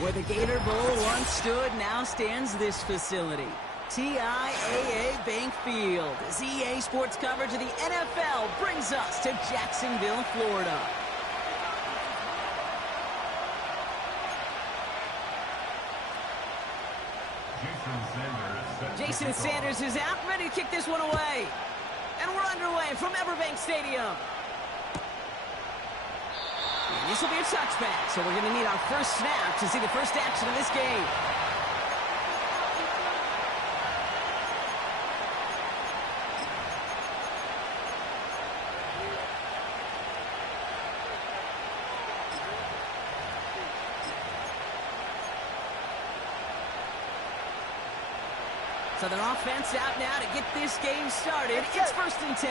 Where the Gator Bowl once stood, now stands this facility. TIAA Bank Field, as EA Sports coverage of the NFL brings us to Jacksonville, Florida. Jason Sanders is out, ready to kick this one away. And we're underway from Everbank Stadium. And this will be a touchback, so we're going to need our first snap to see the first action of this game. Southern offense out now to get this game started. It's 1st and 10.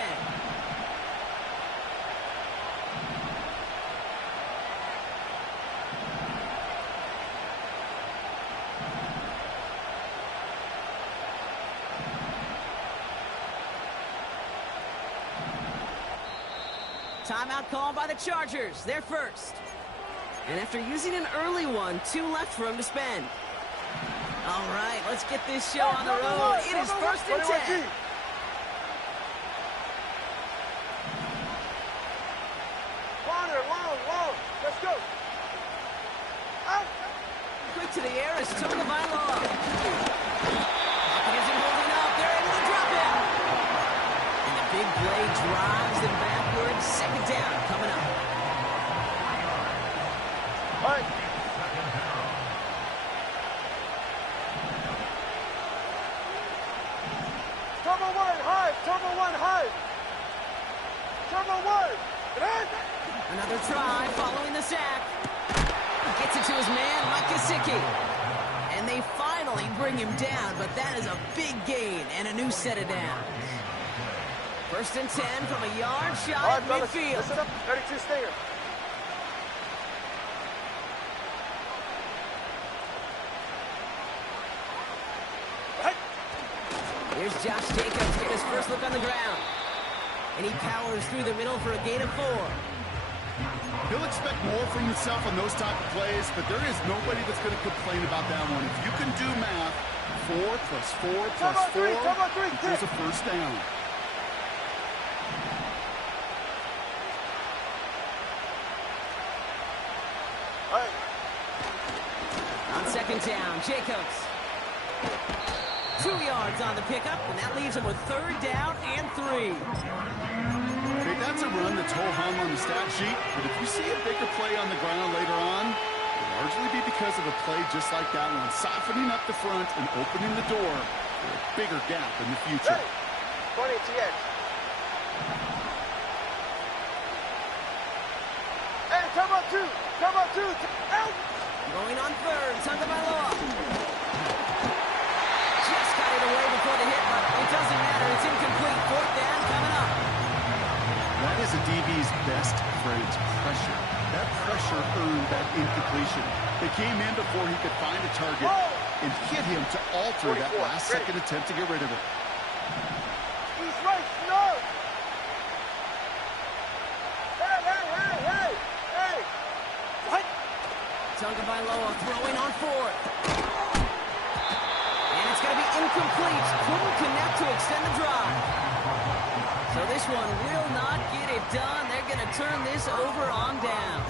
Timeout called by the Chargers. They're first. And after using an early one, 2 left for him to spend. All right, let's get this show on the road. It is 1st and 10. Long. Let's go. Quick to the air is Tagovailoa. Pocket isn't holding up. They're able to drop him. And the big play drives them backwards. 2nd down coming up. All right. Turbo one. Another try following the sack. Gets it to his man, Mike Gesicki. And they finally bring him down, but that is a big gain and a new set of downs. 1st and 10 from a yard shot at midfield. Listen up, 32 stinger. Here's Josh Jacobs getting his first look on the ground. And he powers through the middle for a gain of 4. He'll expect more from himself on those type of plays, but there is nobody that's going to complain about that one. If you can do math, 4 plus 4 plus 4 equals a first down. All right. On 2nd down, Jacobs. 2 yards on the pickup, and that leaves him with 3rd down and 3. Okay, that's a run that's ho-hum on the stat sheet, but if you see a bigger play on the ground later on, it'll largely be because of a play just like that one, softening up the front and opening the door for a bigger gap in the future. Hey, 20 to edge. Hey, come on, two. Out. Going on 3rd, Tagovailoa. Just got it away before the hit, but it doesn't matter. It's incomplete. 4th down coming up. That is a DB's best friend, pressure. That pressure earned that incompletion. They came in before he could find a target and hit him to alter that last-second attempt to get rid of it. He's right, no! Hey! What? Tagovailoa throwing on 4th. And it's going to be incomplete. Couldn't connect to extend the drive. So this one will not get it done. They're going to turn this over on down.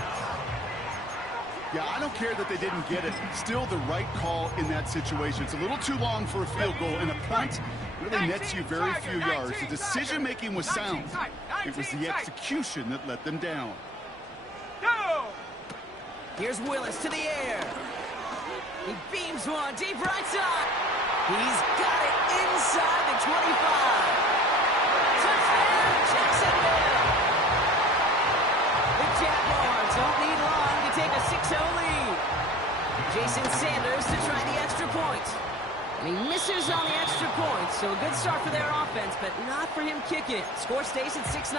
Yeah, I don't care that they didn't get it. Still the right call in that situation. It's a little too long for a field goal, and a punt really nets you very few yards. The decision-making was sound. It was the execution that let them down. Here's Willis to the air. He beams one deep right side. He's got it inside the 25. Touchdown, Jacksonville. The Jaguars don't need long to take a 6-0 lead. Jason Sanders to try the extra point. And he misses on the extra point, so a good start for their offense, but not for him kicking it. Score stays at 6-0.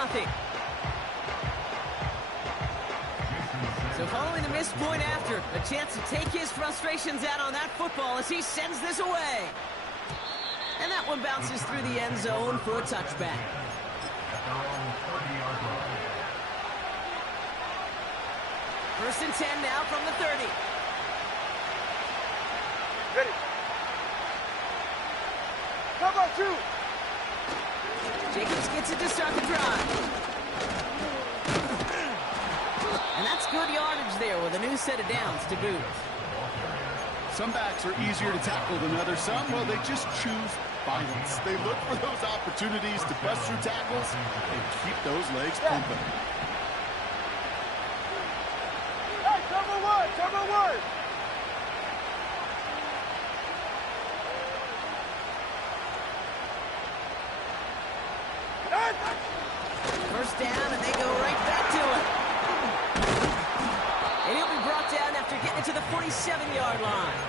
So following the missed point after, a chance to take his frustrations out on that football as he sends this away. And that one bounces through the end zone for a touchback. First and 10 now from the 30. Ready. Cover 2. Jacobs gets it to start the drive. And that's good yardage there with a new set of downs to boot. Some backs are easier to tackle than others. Some, well, they just choose violence. They look for those opportunities to bust through tackles and keep those legs pumping. Hey, cover 1, cover 1. First down, and they go right back to it. And he'll be brought down after getting it to the 47-yard line.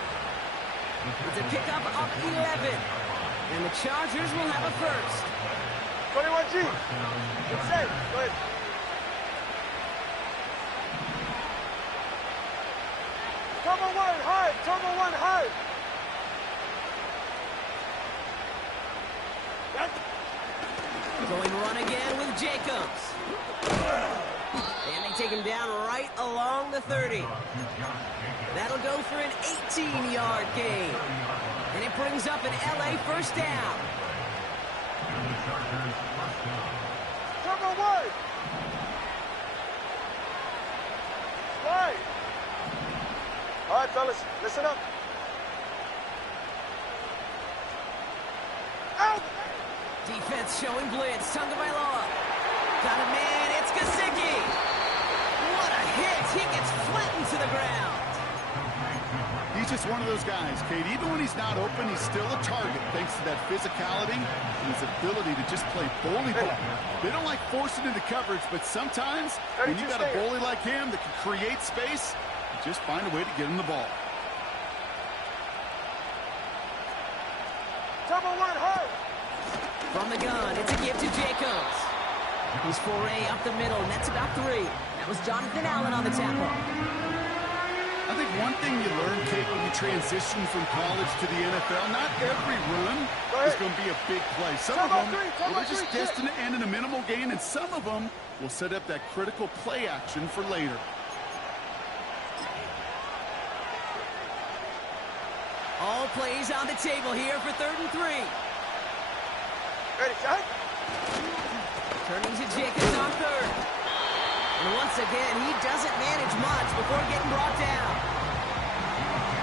It's a pickup of 11. And the Chargers will have a first. 21G. It's safe. Go ahead. Cover 1 high. Cover 1 high. Going run again with Jacobs. And they take him down right along the 30. That'll go for an 18-yard gain. And it brings up an LA first down. Cover 1. Right. All right, fellas, listen up. Out. Defense showing blitz. Tagovailoa. Got a man. It's Gesicki. What a hit. He gets flattened to the ground. He's just one of those guys, Kate. Even when he's not open, he's still a target thanks to that physicality and his ability to just play bully ball. They don't like forcing into coverage, but sometimes when you got a bully like him that can create space, you just find a way to get him the ball. Cover 1 high. From the gun, it's a give to Jacobs. His foray up the middle, nets about 3. That was Jonathan Allen on the tackle. I think one thing you learn, Kate, when you transition from college to the NFL, not every run is going to be a big play. Some of them are just destined to end in a minimal gain, and some of them will set up that critical play action for later. All plays on the table here for 3rd and 3. Ready, shot. Turning to Jacobs on 3rd. And once again, he doesn't manage much before getting brought down.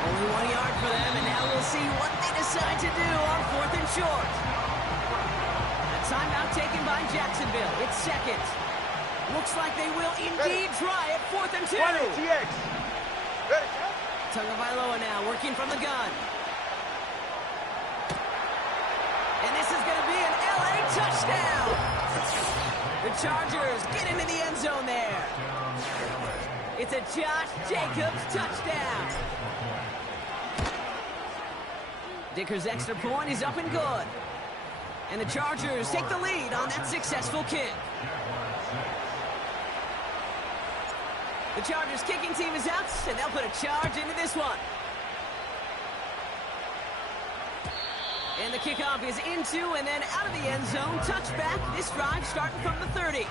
Only 1 yard for them, and now we'll see what they decide to do on 4th and short. A timeout taken by Jacksonville. It's 2nd. Looks like they will indeed try it. 4th and 2. 20 TX. Ready, shot. Tagovailoa now working from the gun. And this is going to be an LA touchdown. The Chargers get into the end zone there. It's a Josh Jacobs touchdown. Dicker's extra point is up and good. And the Chargers take the lead on that successful kick. The Chargers kicking team is out, and they'll put a charge into this one. And the kickoff is into and then out of the end zone. Touchback. This drive starting from the 30.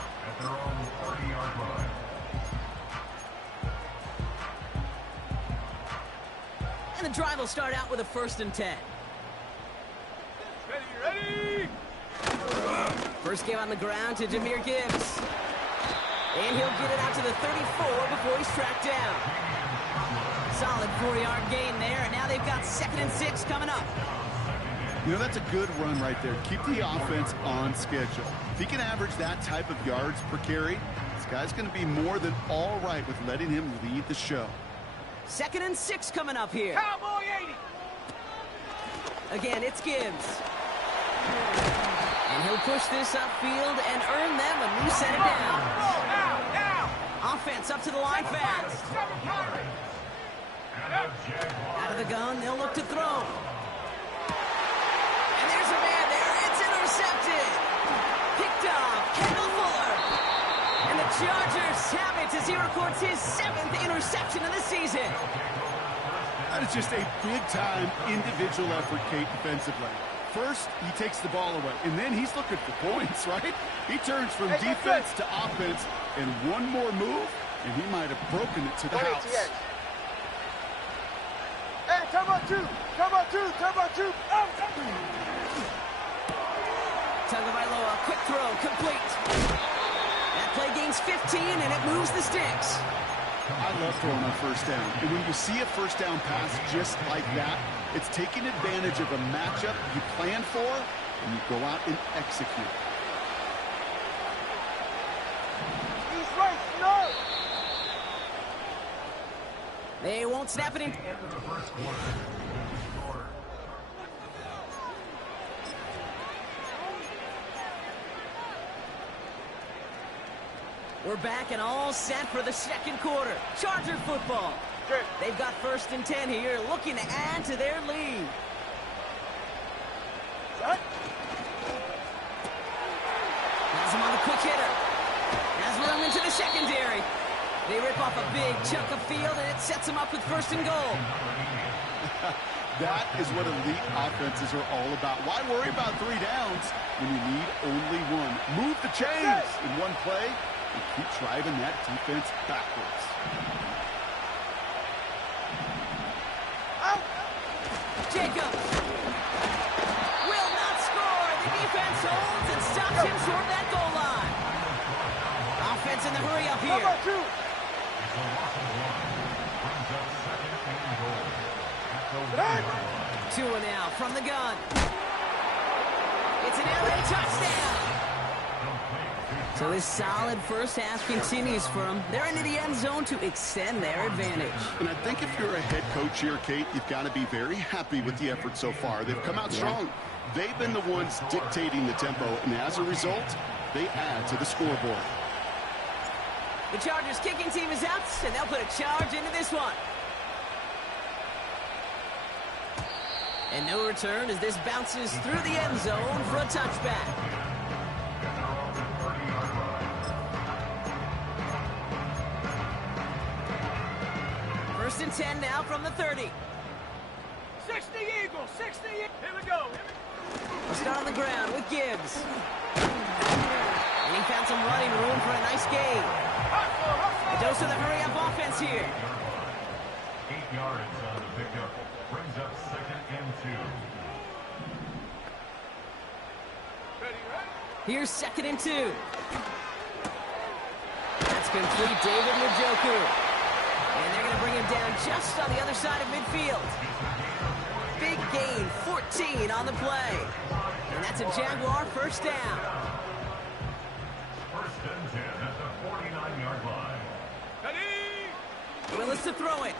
And the drive will start out with a 1st and 10. Ready. First give on the ground to Jahmyr Gibbs. And he'll get it out to the 34 before he's tracked down. Solid 4-yard gain there, and now they've got 2nd and 6 coming up. You know, that's a good run right there. Keep the offense on schedule. If he can average that type of yards per carry, this guy's going to be more than all right with letting him lead the show. 2nd and 6 coming up here. Cowboy 80. Again, it's Gibbs. And he'll push this upfield and earn them a new set of downs. Now. Offense up to the line fast. Out of the gun, they'll look to throw. And there's a man there. It's intercepted. Picked off Kendall Fuller. And the Chargers have it as he records his 7th interception of the season. That is just a big-time individual effort, Kate, defensively. First, he takes the ball away, and then he's looking for points, right? He turns from defense to offense, and one more move, and he might have broken it to the house. Turbo two. Turbo two. Turbo two. Out. Tagovailoa, quick throw, complete. That play gains 15, and it moves the sticks. I love throwing on first down. And when you see a first down pass just like that, it's taking advantage of a matchup you plan for, and you go out and execute. He's right. No. They won't snap it in. We're back and all set for the second quarter. Charger football. They've got 1st and 10 here, looking to add to their lead. Has him on the quick hitter. Has room into the secondary. They rip off a big chunk of field, and it sets them up with 1st and goal. That is what elite offenses are all about. Why worry about 3 downs when you need only 1? Move the chains in one play and keep driving that defense backwards. Jacobs will not score. The defense holds and stops him short of that goal line. Offense in the hurry up here. Turbo two. 2 now from the gun. It's an LA touchdown. So this solid first half continues for them. They're into the end zone to extend their advantage. And I think if you're a head coach here, Kate, you've got to be very happy with the effort so far. They've come out strong. They've been the ones dictating the tempo, and as a result, they add to the scoreboard. The Chargers kicking team is out, and they'll put a charge into this one. And no return as this bounces through the end zone for a touchback. First and 10 now from the 30. 60 Eagles. 60 Eagles. Here we go. We'll start on the ground with Gibbs. And he found some running room for a nice gain. A dose of the hurry-up offense here. 8 yards on the pickup. Brings up 2nd and 2. Here's 2nd and 2. That's complete. David Njoku. And they're going to bring him down just on the other side of midfield. Big gain, 14 on the play. And that's a Jaguar first down. 1st and 10 at the 49-yard line. Willis to throw it.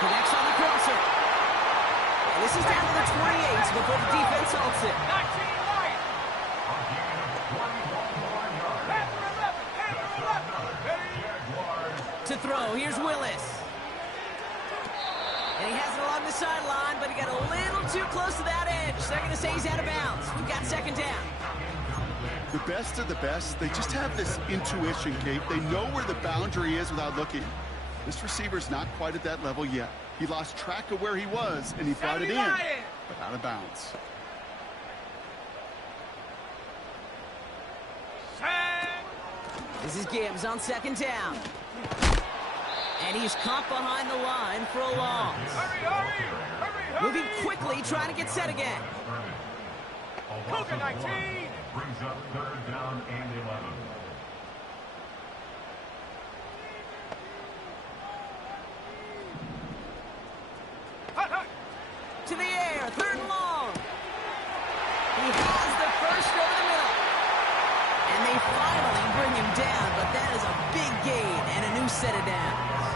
Connects on the crosser. And this is down to the 28 before the defense halts it. 19 right. To throw, here's Willis. And he has it along the sideline, but he got a little too close to that edge. They're going to say he's out of bounds. We've got 2nd down. The best of the best, they just have this intuition, Kate. They know where the boundary is without looking. This receiver's not quite at that level yet. He lost track of where he was, and he brought it in, but out of bounds. This is Gibbs on 2nd down. And he's caught behind the line for a loss. Moving quickly, trying to get set again. Cougar 19. Brings up 3rd down and 11. To the air, 3rd and long. He has the first over the middle. And they finally bring him down, but that is a big gain and a new set of downs.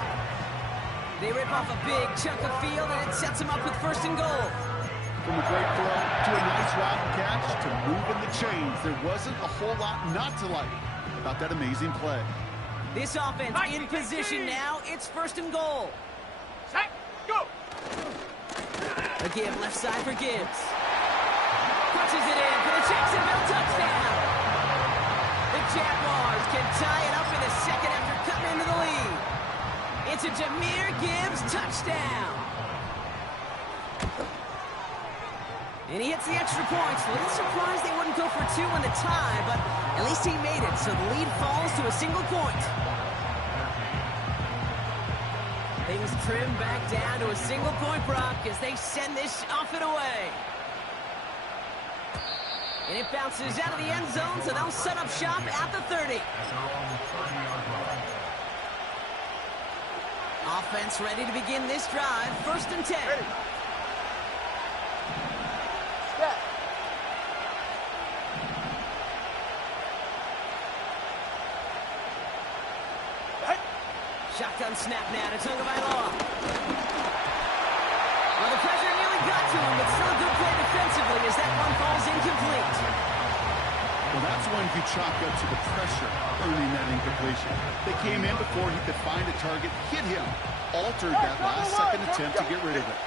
They rip off a big chunk of field, and it sets them up with 1st and goal. From a great throw to a nice route and catch to moving the chains, there wasn't a whole lot not to like about that amazing play. This offense in position now. It's 1st and goal. Set. Go. Again, left side for Gibbs. Punches it in for the Jacksonville touchdown. The Jaguars can tie it up in the 2nd after cutting into the lead. It's a Jahmyr Gibbs touchdown. And he hits the extra points. A little surprised they wouldn't go for 2 in the tie, but at least he made it, so the lead falls to a single point. Things trim back down to a single-point Brock as they send this off and away. And it bounces out of the end zone, so they'll set up shop at the 30. Offense ready to begin this drive. 1st and 10. Ready. Step. Shotgun snap now to Tagovailoa. Well, the pressure nearly got to him, but still a good play defensively as that one falls incomplete. Well, that's when you chalk up to the pressure earning that incompletion. They came in before he could find a target, hit him, altered that last-second attempt to get rid of it.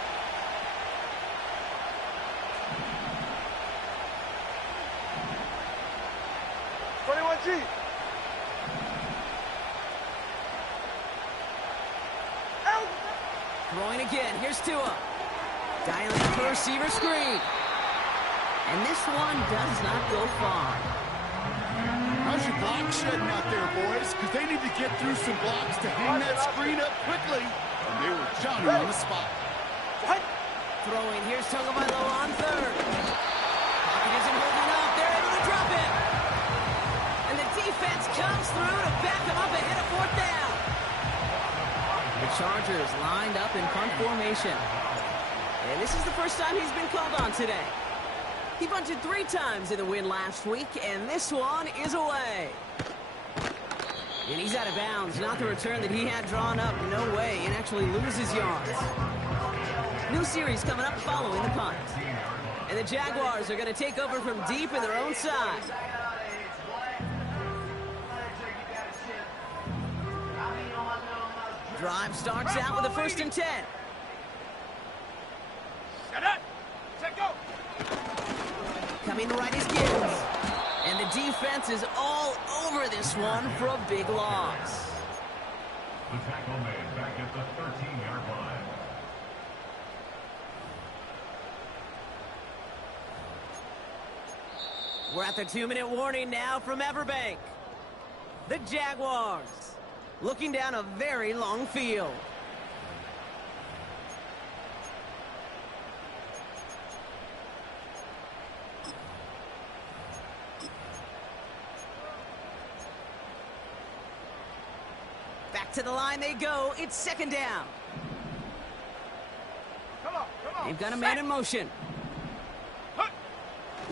Throwing again. Here's Tua. Dialing up for receiver screen. And this one does not go far. How's your block shedding out there, boys? Because they need to get through some blocks to hang that screen up quickly. And they were Johnny on the spot. Throwing. Here's Tagovailoa on 3rd. Pocket isn't holding up. They're able to drop it. And the defense comes through to back them up ahead of 4th down. The Chargers lined up in punt formation. And this is the first time he's been called on today. He bunted 3 times in the win last week, and this one is away. And he's out of bounds. Not the return that he had drawn up. No way. And actually loses yards. New series coming up following the punt. And the Jaguars are going to take over from deep in their own side. Drive starts out with a 1st and 10. Set up. Set go. Coming right is Gibbs. And the defense is all over this one for a big loss. The tackle made back at the 13-yard line. We're at the 2-minute warning now from Everbank. The Jaguars looking down a very long field. Back to the line they go. It's 2nd down. Come on. They've got a man in motion.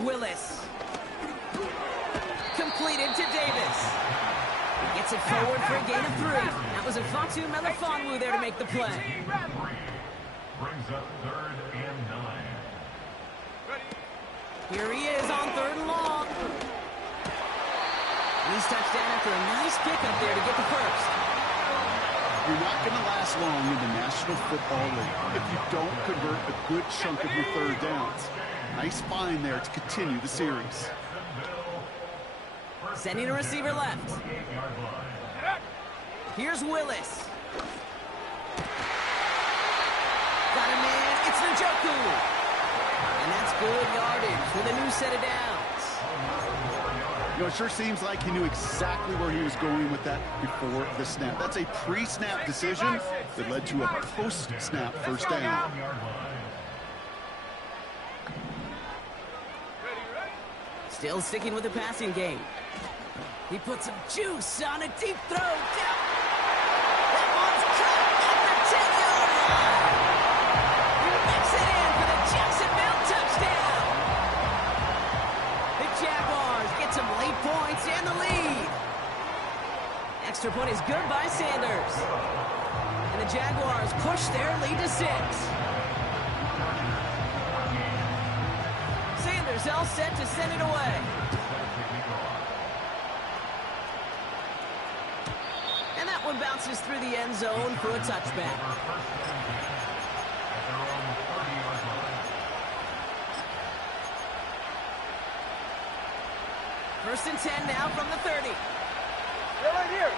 Willis. Completed to Davis. He gets it forward for a gain of 3. That was a Fatu Melifonwu there to make the play. Brings up 3rd and 9. Here he is on 3rd and long. He's touchdown after a nice pickup there to get the first. You're not going to last long in the National Football League if you don't convert a good chunk of your 3rd downs. Nice find there to continue the series. Sending a receiver left. Here's Willis. Got him in. It's Njoku. And that's good yardage with a new set of downs. You know, it sure seems like he knew exactly where he was going with that before the snap. That's a pre-snap decision that led to a post-snap 1st down. Still sticking with the passing game. He puts some juice on a deep throw. That one's caught at the 10-yard line. He makes it in for the Jacksonville touchdown. The Jaguars get some late points and the lead. Extra point is good by Sanders. And the Jaguars push their lead to 6. Sanders all set to send it away. And that one bounces through the end zone for a touchback. First and 10 now from the 30. They're right here.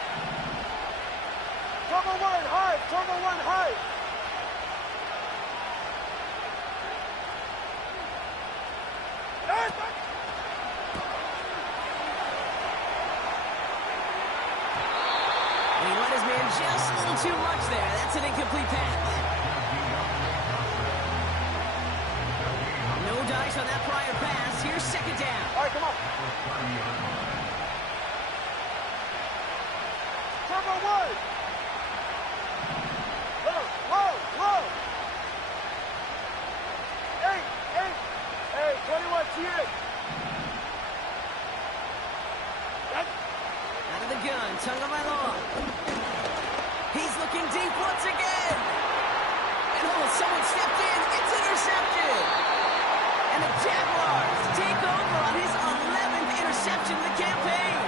Turbo 1 high. Turbo 1 high. And he let his man, just a little too much there. That's an incomplete pass. No dice on that prior pass. Here's second down. All right, come on. Turbo one. Low. Hey, 21, TA. Out of the gun, Tagovailoa. He's looking deep once again. And someone stepped in. It's intercepted. And the Jaguars take over on his 11th interception of the campaign.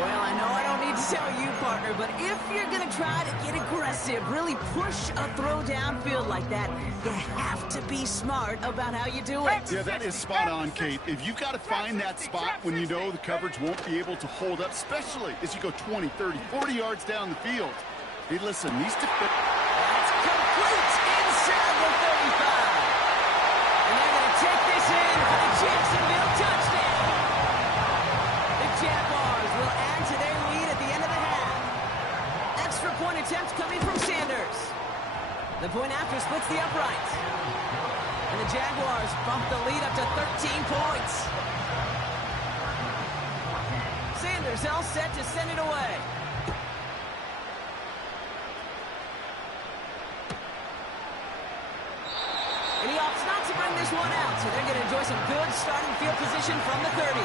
Well, I know I don't need to tell you, partner, but if you're going to try to get aggressive, really push a throw downfield like that, you have to be smart about how you do it. Yeah, that is spot on, Kate. If you've got to find that spot when you know the coverage won't be able to hold up, especially as you go 20, 30, 40 yards down the field. Hey, listen, these That's complete inside the 35. And they're going to take this in for the Jacksonville touchdown. The Jaguars will add to their lead at the end of the half. Extra point attempt coming from Sanders. The point after splits the uprights. And the Jaguars bump the lead up to 13 points. Sanders all set to send it away. And he opts not to bring this one out, so they're going to enjoy some good starting field position from the 30.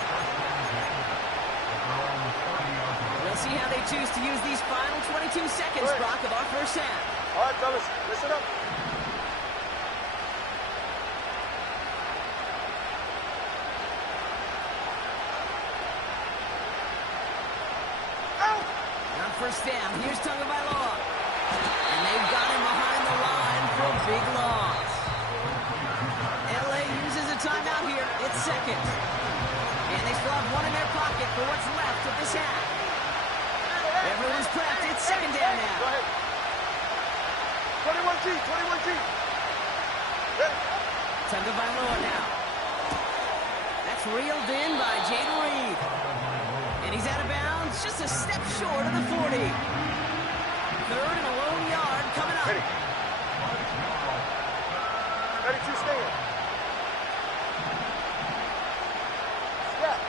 We'll see how they choose to use these final 22 seconds, Brock, of our first half. All right, fellas, listen up. On first down, here's Tagovailoa. And they've got him behind the line for a big loss. LA uses a timeout here. It's second. And they still have one in their pocket for what's left of this half. Everyone's prepped. It's second down now. Go ahead. 21G. Ready. Tagovailoa now. That's reeled in by Jaden Reed. And he's out of bounds, just a step short of the 40. Third and a lone yard coming up. Ready to stand. Step.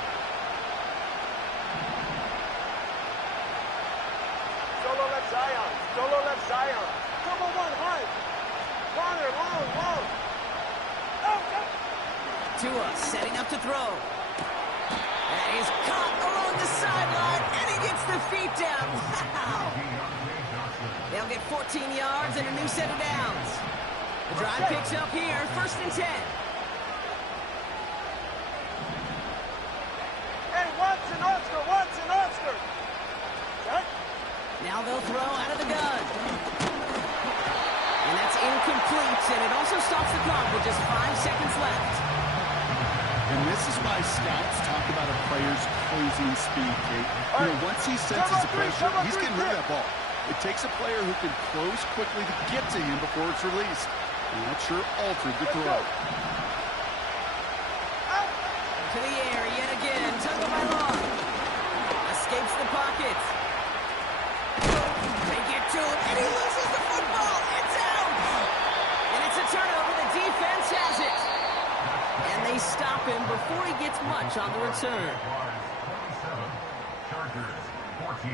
Solo left Zion. Double one, high. Corner, long. Tua setting up to throw. And he's caught along the sideline, and he gets the feet down. Wow! They'll get 14 yards and a new set of downs. The drive picks up here, first and 10. Hey, Watson, Oscar. Check. Now they'll throw out of the gun. And that's incomplete, and it also stops the clock with just 5 seconds left. And this is why scouts talk about a player's closing speed, Kate. You know, once he senses the pressure, he's getting rid of that ball. It takes a player who can close quickly to get to him before it's released. And that sure altered the throw. To the air yet again. Tagovailoa escapes the pocket. They get to him, and he loses the football. It's out. And it's a turnover. The defense has it. And they stop him before he gets much on the return. 27, Chargers 14.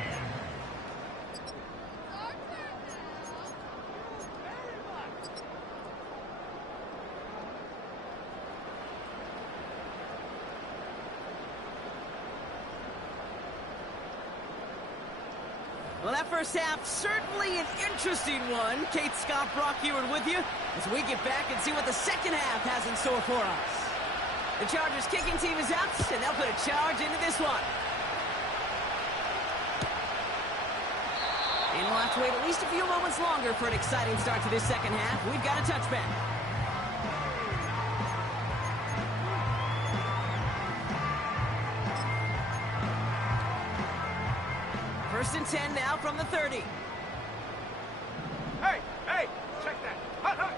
Well, that first half, certainly an interesting one. Kate, Scott, Brock Ewart with you as we get back and see what the second half has in store for us. The Chargers kicking team is out, and they'll put a charge into this one. And we'll have to wait at least a few moments longer for an exciting start to this second half. We've got a touchback. First and 10 now from the 30. Hey, check that. Hut.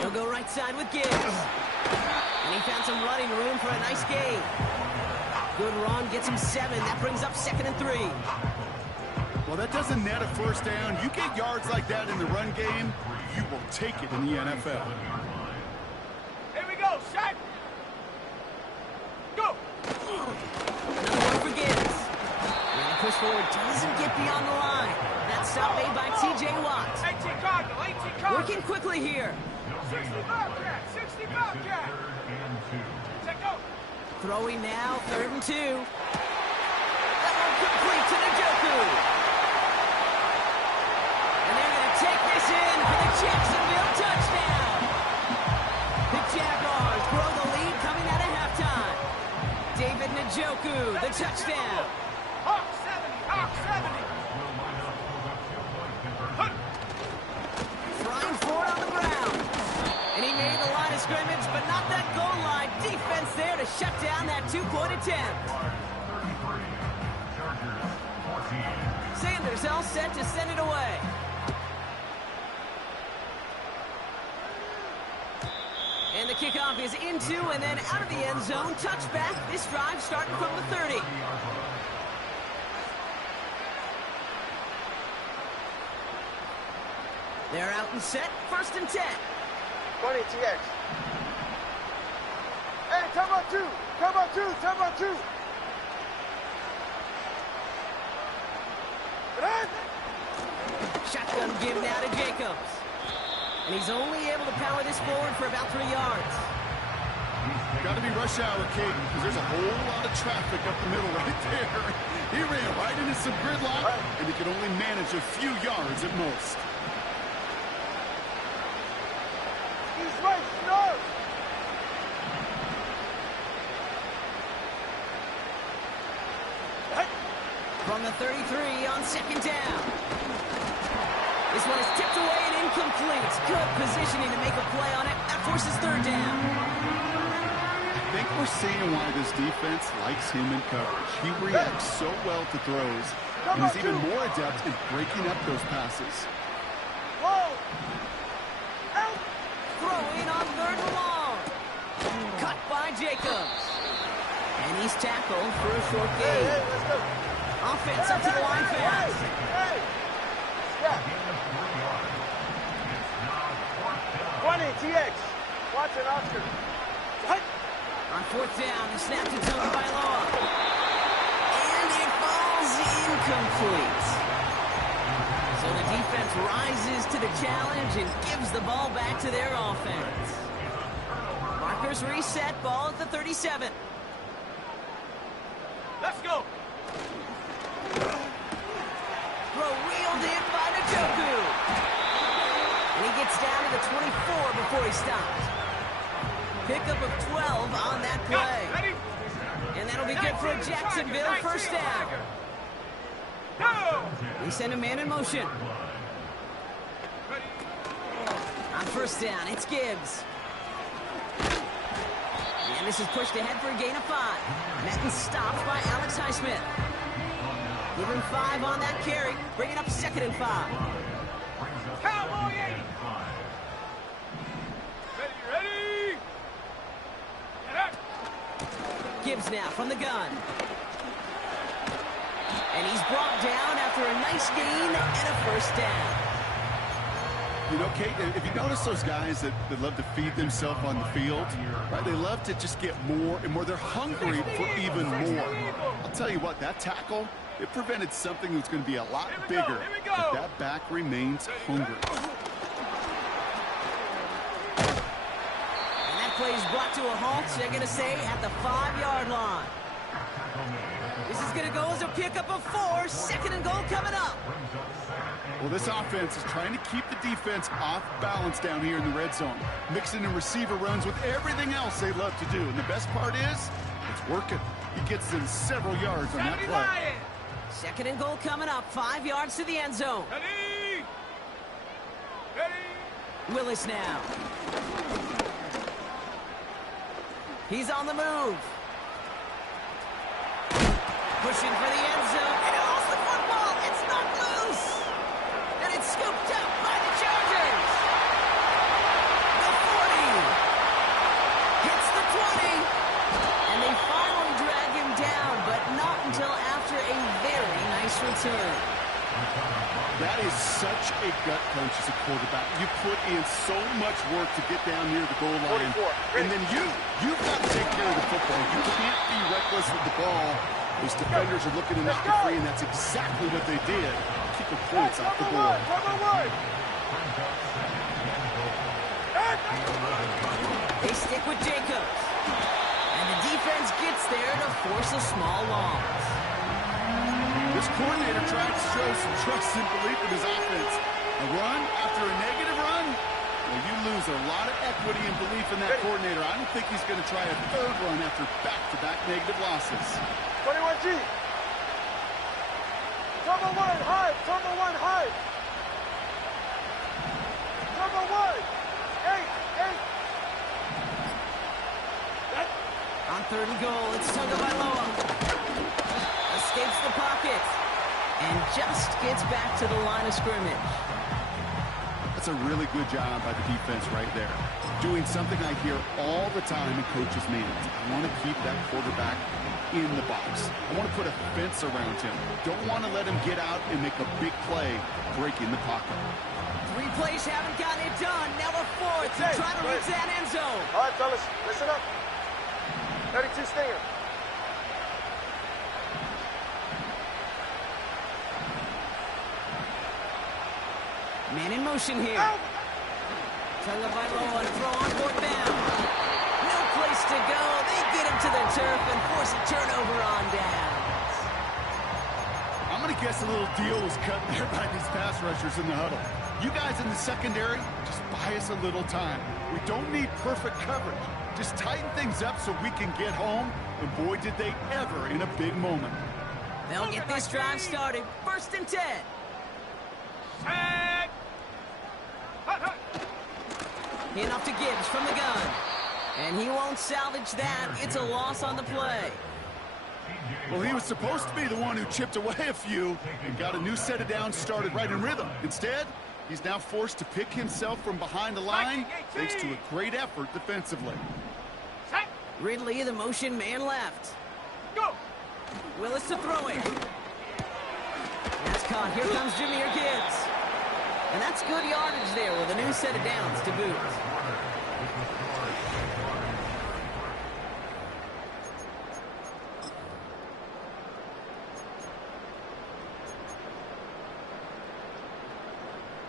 He'll go right side with Gibbs. And he found some running room for a nice gain. Good run, gets him 7. That brings up second and 3. Well, that doesn't net a first down. You get yards like that in the run game, you will take it in the NFL. Here we go, shot. Go. Another one for Gibbs. And the push forward doesn't get beyond the line. That stop made by T.J. Watt. 18 Cardinal, 18 Cardinal. Working quickly here. 60 Bobcat, 60 Bobcat. Check go. Throwing now, 3rd and 2. That one complete to Njoku. And they're going to take this in for the Jacksonville touchdown. The Jaguars grow the lead coming out of halftime. David Njoku, the touchdown. Hawk 70, Hawk 70. Flying forward on the ground. And he made the line of scrimmage, but not that goal line. Defense there to shut down that two-point attempt. Sanders all set to send it away. And the kickoff is into and then out of the end zone. Touchback. This drive starting from the 30. They're out and set. 1st and 10. 20 TX. Hey, come on 2. Come on 2. Come on 2. Shotgun give now to Jacobs. And he's only able to power this forward for about 3 yards. Got to be rush hour, Kate, because there's a whole lot of traffic up the middle right there. He ran right into some gridlock, and he could only manage a few yards at most. He's right, start. From the 33 on 2nd down. This one is tipped away and incomplete. Good positioning to make a play on it. That forces 3rd down. I think we're seeing why this defense likes him in coverage. He reacts so well to throws, and he's even more adept in breaking up those passes. Whoa. Out. Throwing on 3rd and long. Cut by Jacobs. And he's tackled for a short Hey, gain. let's go. Offense up to the line fast. Hey. Step. 20 TX. Watson Oscar. What? On 4th down, the snap to Tony by Law. And it falls incomplete. So the defense rises to the challenge and gives the ball back to their offense. Markers reset, ball at the 37. Let's go. Throw reeled in by Njoku. And he gets down to the 24 before he stops. Pickup of 12 on that play. Ready? And that'll be good for a Jacksonville 1st down. Go. We send a man in motion. Ready? On 1st down, it's Gibbs. And this is pushed ahead for a gain of 5. Met and stopped by Alex Highsmith. Give him 5 on that carry. Bring it up 2nd and 5. Cowboy 80. Ready? Get up. Gibbs now from the gun. And he's brought down after a nice gain and a 1st down. You know, Kate, if you notice those guys that love to feed themselves on the field, right? They love to just get more and more. They're hungry for even more. I'll tell you what, that tackle, it prevented something that's going to be a lot bigger. But that back remains hungry. And that play is brought to a halt, they're going to say, at the 5-yard line. This is going to go as a pickup of 4. 2nd and goal coming up. Well, this offense is trying to keep the defense off balance down here in the red zone, mixing in receiver runs with everything else they love to do. And the best part is, it's working. He gets them several yards on that play. 2nd and goal coming up. 5 yards to the end zone. Ready? Willis now. He's on the move. Pushing for the end zone. And he lost the football. It's knocked loose. And it's scooped up by the Chargers. The 40. Hits the 20. And they finally drag him down, but not until after a very nice return. That is such a gut punch as a quarterback. You put in so much work to get down near the goal line, and then you've got to take care of the football. You can't be reckless with the ball. Those defenders are looking to knock it free, and that's exactly what they did. Keep the points off the board. They stick with Jacobs. And the defense gets there to force a small loss. This coordinator tried to show some trust and belief in his offense. A run after a negative run? Well, you lose a lot of equity and belief in that coordinator. I don't think he's going to try a third run after back-to-back negative losses. 21G. Turbo one, high. Turbo one, high. Turbo one. 8. On third and goal, it's Tagovailoa. Escapes the pocket. And just gets back to the line of scrimmage. That's a really good job by the defense right there. Doing something I hear all the time in coaches' meetings. I want to keep that quarterback in the box. I want to put a fence around him. Don't want to let him get out and make a big play breaking the pocket. 3 plays haven't gotten it done. Now a fourth to try to reach that end zone. All right, fellas, listen up. 32 stinger. Man in motion here. Tagovailoa to throw on fourth down. No place to go. They get him to the turf and force a turnover on downs. I'm going to guess a little deal was cut there by these pass rushers in the huddle. You guys in the secondary, just buy us a little time. We don't need perfect coverage. Just tighten things up so we can get home. And boy, did they ever in a big moment. They'll get this drive started. 1st and 10. Hand off to Gibbs from the gun. And he won't salvage that. It's a loss on the play. Well, he was supposed to be the one who chipped away a few and got a new set of downs started right in rhythm. Instead, he's now forced to pick himself from behind the line thanks to a great effort defensively. Ridley, the motion man left. Go. Willis to throw it. That's caught. Here comes Jahmyr Gibbs. And that's good yardage there with a new set of downs to boot.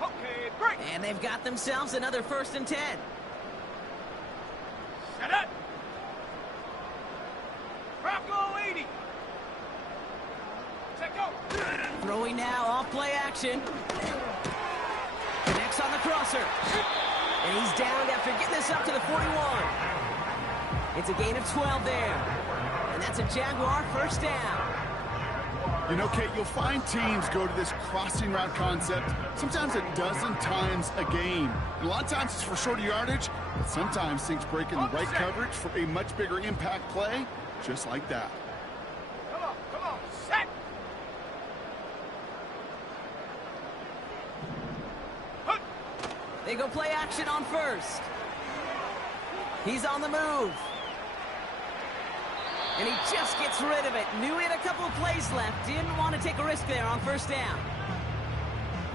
Okay, break. And they've got themselves another 1st and 10. Set up. Bronco 80. Set go. Throwing now off play action. Connects on the crosser. And he's downed after getting this up to the 41. It's a gain of 12 there. And that's a Jaguar 1st down. You know, Kate, you'll find teams go to this crossing route concept sometimes a dozen times a game. And a lot of times it's for shorter yardage, but sometimes things break in the right coverage for a much bigger impact play, just like that. Come on, set. They go play action on 1st. He's on the move. And he just gets rid of it. Knew he had a couple of plays left. Didn't want to take a risk there on 1st down.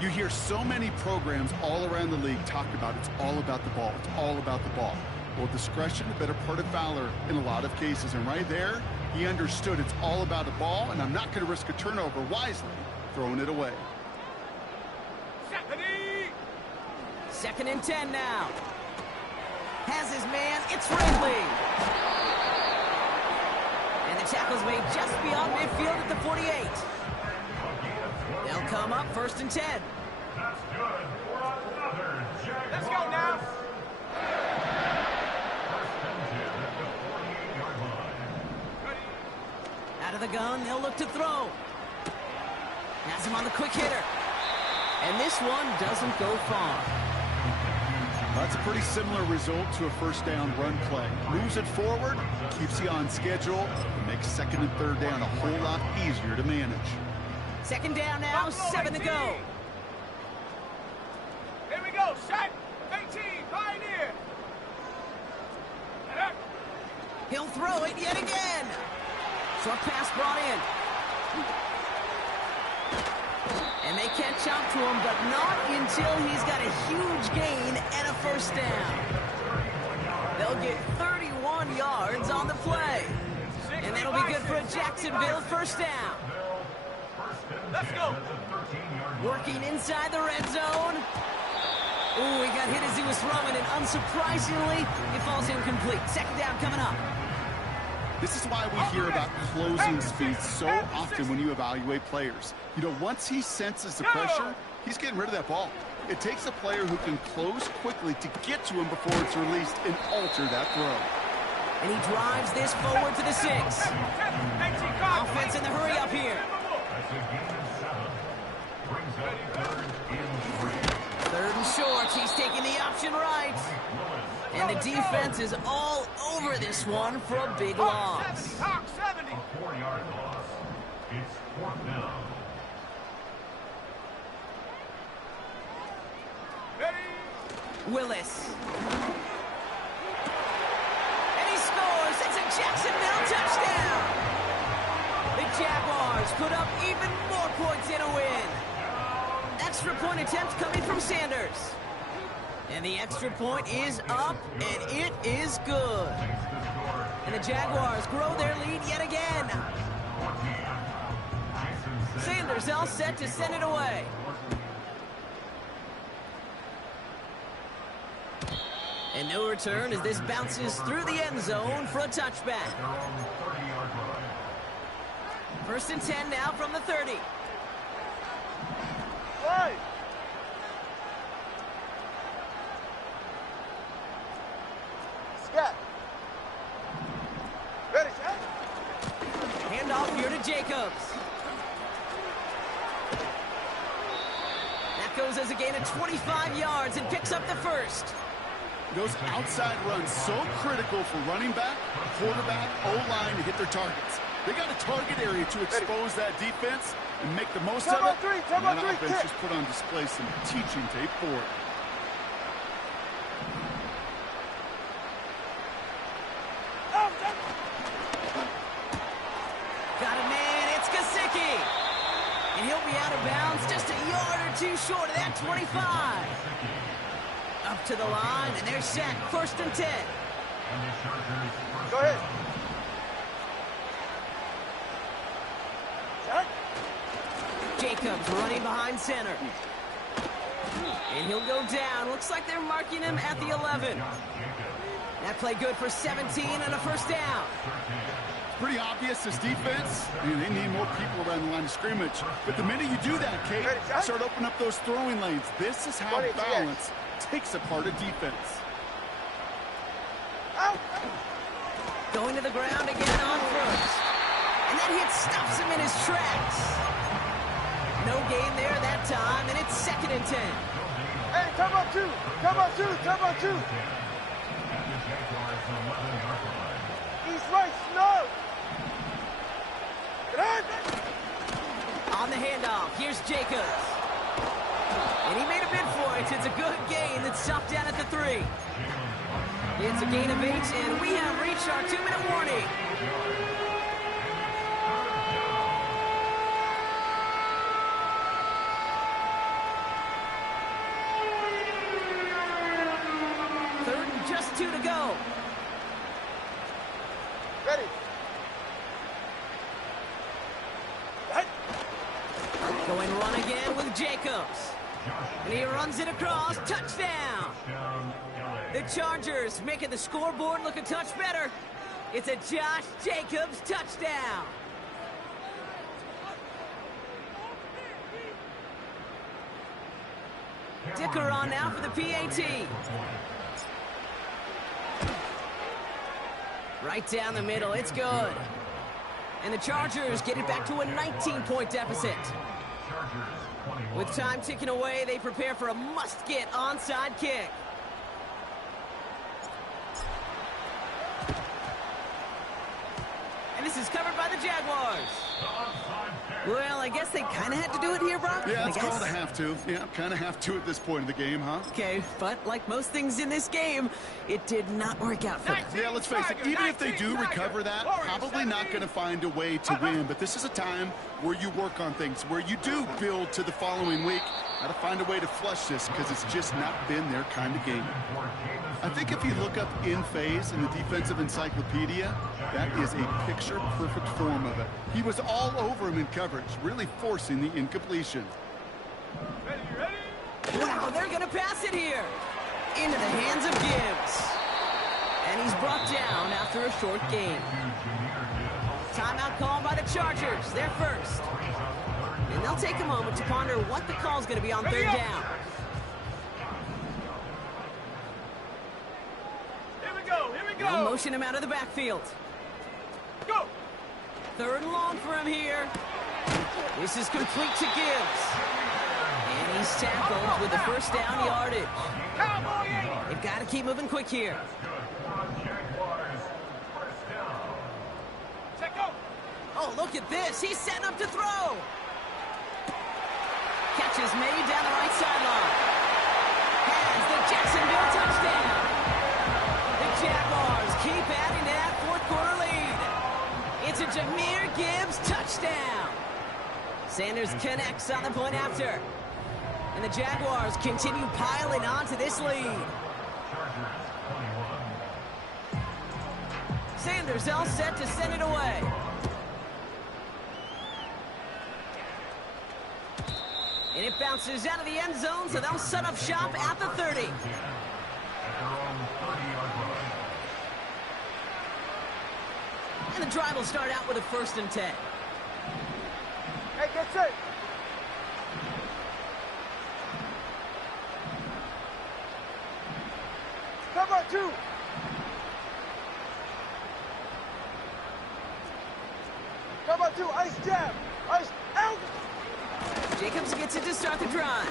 You hear so many programs all around the league talk about it's all about the ball. It's all about the ball. Well, discretion, the better part of valor in a lot of cases. And right there, he understood it's all about the ball, and I'm not going to risk a turnover wisely, throwing it away. 2nd and 10 now. Has his man. It's Ridley. And the tackle's made just beyond midfield at the 48. They'll come up 1st and 10. That's good for another Jaguar. Let's go now. 1st and 10 at the 48-yard line. Out of the gun, they'll look to throw. Has him on the quick hitter. And this one doesn't go far. That's a pretty similar result to a 1st down run play. Moves it forward, keeps you on schedule, and makes 2nd and 3rd down a whole lot easier to manage. 2nd down now, 7 to go. Here we go, set. 18, Pioneer. He'll throw it yet again. Short pass brought in. And they catch up to him, but not until he's got a huge gain and a first down. They'll get 31 yards on the play. And that'll be good for a Jacksonville first down. Let's go. Working inside the red zone. Ooh, he got hit as he was throwing, and unsurprisingly, it falls incomplete. Second down coming up. This is why we hear about closing speed so often when you evaluate players. You know, once he senses the pressure, he's getting rid of that ball. It takes a player who can close quickly to get to him before it's released and alter that throw. And he drives this forward to the 6. Offense in the hurry up here. Third and short. He's taking the option right. And the defense is all over this one for a big loss. A 4-yard loss. It's 4th down. Willis. And he scores. It's a Jacksonville touchdown. The Jaguars put up even more points in a win. Extra point attempt coming from Sanders. And the extra point is up, and it is good. And the Jaguars grow their lead yet again. Sanders all set to send it away. And no return as this bounces through the end zone for a touchback. First and 10 now from the 30. Right. Scat. Ready, set. Handoff here to Jacobs. That goes as a gain of 25 yards and picks up the first. Those outside runs so critical for running back, quarterback, O-line to hit their targets. They got a target area to expose that defense and make the most of it. And that offense just put on display some teaching tape for it. Got a man, it's Gesicki. And he'll be out of bounds just a yard or two short of that 25. Up to the line, and they're set. First and 10. Go ahead. Jacobs running behind center. And he'll go down. Looks like they're marking him at the 11. That play good for 17 and a first down. Pretty obvious, this defense, they need more people around the line of scrimmage. But the minute you do that, Kate, start opening up those throwing lanes. This is how balance takes apart a defense. Going to the ground again on first. And that hit stops him in his tracks. No gain there that time, and it's second and 10. Hey, come on, two. Come on, two. Come on, two. East right, snow. On the handoff, here's Jacobs. And he made a bid for it. It's a good gain that's stopped down at the 3. It's a gain of 8, and we have reached our 2-minute warning. Third and just 2 to go. Ready. Going run again with Jacobs. And he runs it across. Touchdown. The Chargers making the scoreboard look a touch better. It's a Josh Jacobs touchdown. Dicker on now for the PAT. Right down the middle. It's good. And the Chargers get it back to a 19-point deficit. With time ticking away, they prepare for a must-get onside kick. And this is covered by the Jaguars. The onside kick Well, I guess they kind of had to do it here, Brock. Yeah, it's called a have to. Yeah, kind of have to at this point in the game, huh? Okay, but like most things in this game, it did not work out for them. Yeah, let's face it, even if they do recover that, probably not going to find a way to win. But this is a time where you work on things, where you do build to the following week. Got to find a way to flush this because it's just not been their kind of game. I think if you look up in phase in the defensive encyclopedia, that is a picture-perfect form of it. He was all over him in coverage, really forcing the incompletion. Wow, they're going to pass it here. Into the hands of Gibbs. And he's brought down after a short game. Timeout called by the Chargers. They're first. And they'll take a moment to ponder what the call's going to be on third down. They'll motion him out of the backfield. Go! Third and long for him here. This is complete to Gibbs. And he's tackled with the first down yardage. They've got to keep moving quick here. Oh, look at this. He's setting up to throw. Catch is made down the right sideline. Has the Jacksonville touchdown. The Jaguars keep adding to that fourth quarter lead. It's a Jahmyr Gibbs touchdown. Sanders connects on the point after. And the Jaguars continue piling on to this lead. Sanders all set to send it away. And it bounces out of the end zone, so they'll set up shop at the 30. And the drive will start out with a 1st and 10. Hey, get set. Cover 2. Cover 2. Ice jab. Ice out. Jacobs gets it to start the drive.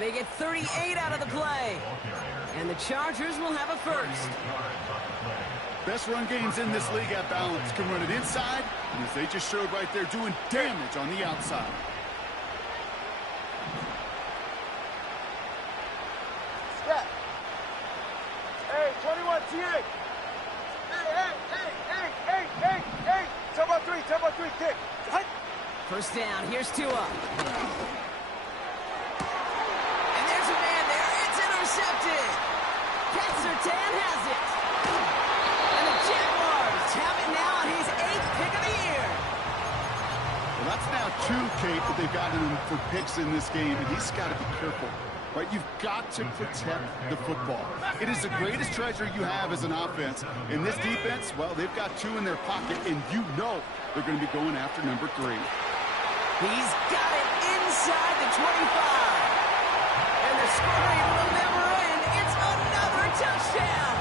They get 38 out of the play. And the Chargers will have a first. Best run games in this league at balance. Can run it inside, and as they just showed right there, doing damage on the outside. Step. Hey, 21 T8. Hey. Tempo 3, kick. Hut. First down, here's Tua. And there's a man there, it's intercepted. Pat Surtain has it. And the Jaguars have it now on his 8th pick of the year. Well, that's now 2, Kate, that they've gotten him for picks in this game, and he's got to be careful. Right, you've got to protect the football. It is the greatest treasure you have as an offense. In this defense, well, they've got 2 in their pocket, and you know they're going to be going after number 3. He's got it inside the 25. And the scoring will never end. It's another touchdown.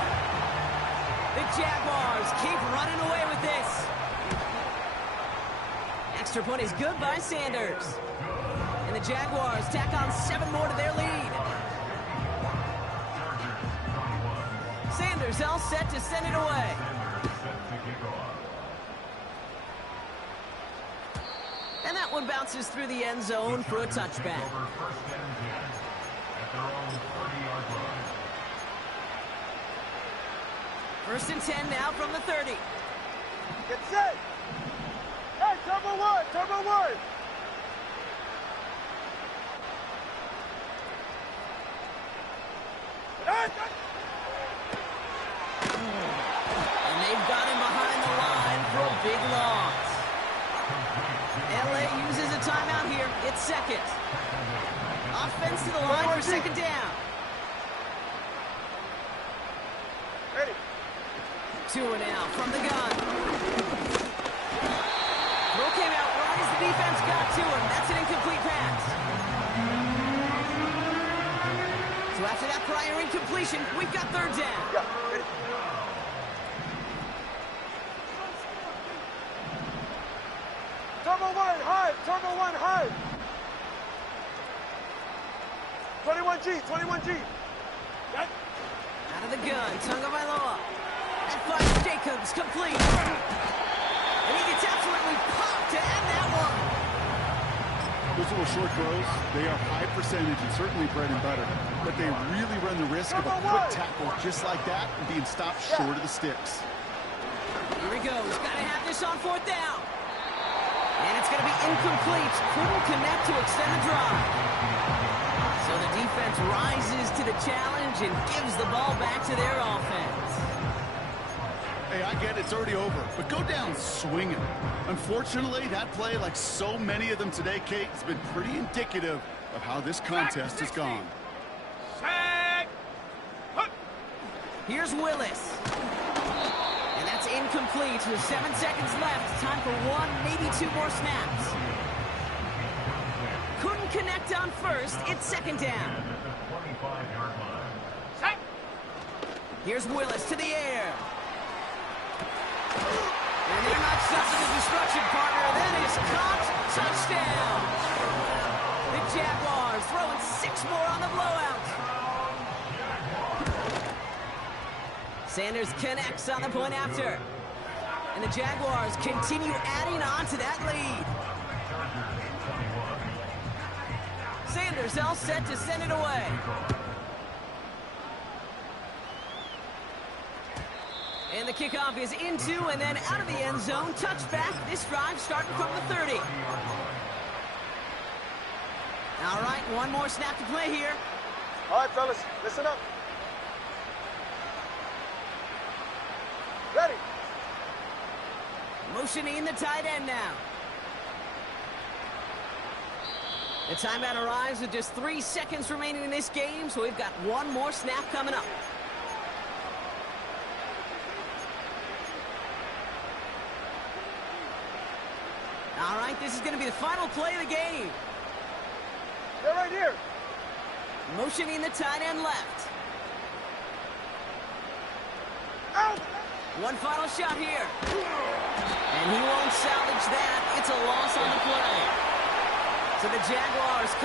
The Jaguars keep running away with this. Extra point is good by Sanders. And the Jaguars tack on 7 more to their lead. Sanders all set to send it away. And that one bounces through the end zone for a touchback. First and 10 now from the 30. Get set. Hey, turbo 1. And they've got him behind the line for a big loss. LA uses a timeout here. It's second. Offense to the line for second down. Ready. Tua now from the gun. Throw came out right as the defense got to him. That's an incomplete pass. So after that prior incompletion, we've got third down. Yeah, ready. Turbo 1 high. 21G. Out of the gun, Tonga Vailoa. That finds Jacobs. comes complete. And he gets absolutely popped to end that one. Those little short throws, they are high percentage and certainly bread and butter. But they really run the risk of a quick tackle just like that and being stopped short of the sticks. Here he goes. Got to have this on 4th down. And it's going to be incomplete. Couldn't connect to extend the drive. So the defense rises to the challenge and gives the ball back to their offense. Hey, I get it's already over, but go down swinging. Unfortunately, that play, like so many of them today, Kate, has been pretty indicative of how this contest has gone. Here's Willis. And that's incomplete with 7 seconds left. Time for 1, maybe 2 more snaps. Couldn't connect on first. It's 2nd down. Here's Willis to the air. And they're not stopping the destruction, partner. That is caught. Touchdown. The Jaguars throwing 6 more on the blowout. Sanders connects on the point after. And the Jaguars continue adding on to that lead. Sanders all set to send it away. And the kickoff is into and then out of the end zone. Touchback. This drive starting from the 30. All right, 1 more snap to play here. All right, fellas, listen up. Ready. Motioning the tight end now. The timeout arrives with just 3 seconds remaining in this game, so we've got 1 more snap coming up. All right, this is going to be the final play of the game. They're right here. Motioning the tight end left. Out. 1 final shot here. And he won't salvage that. It's a loss on the play. So the Jaguars come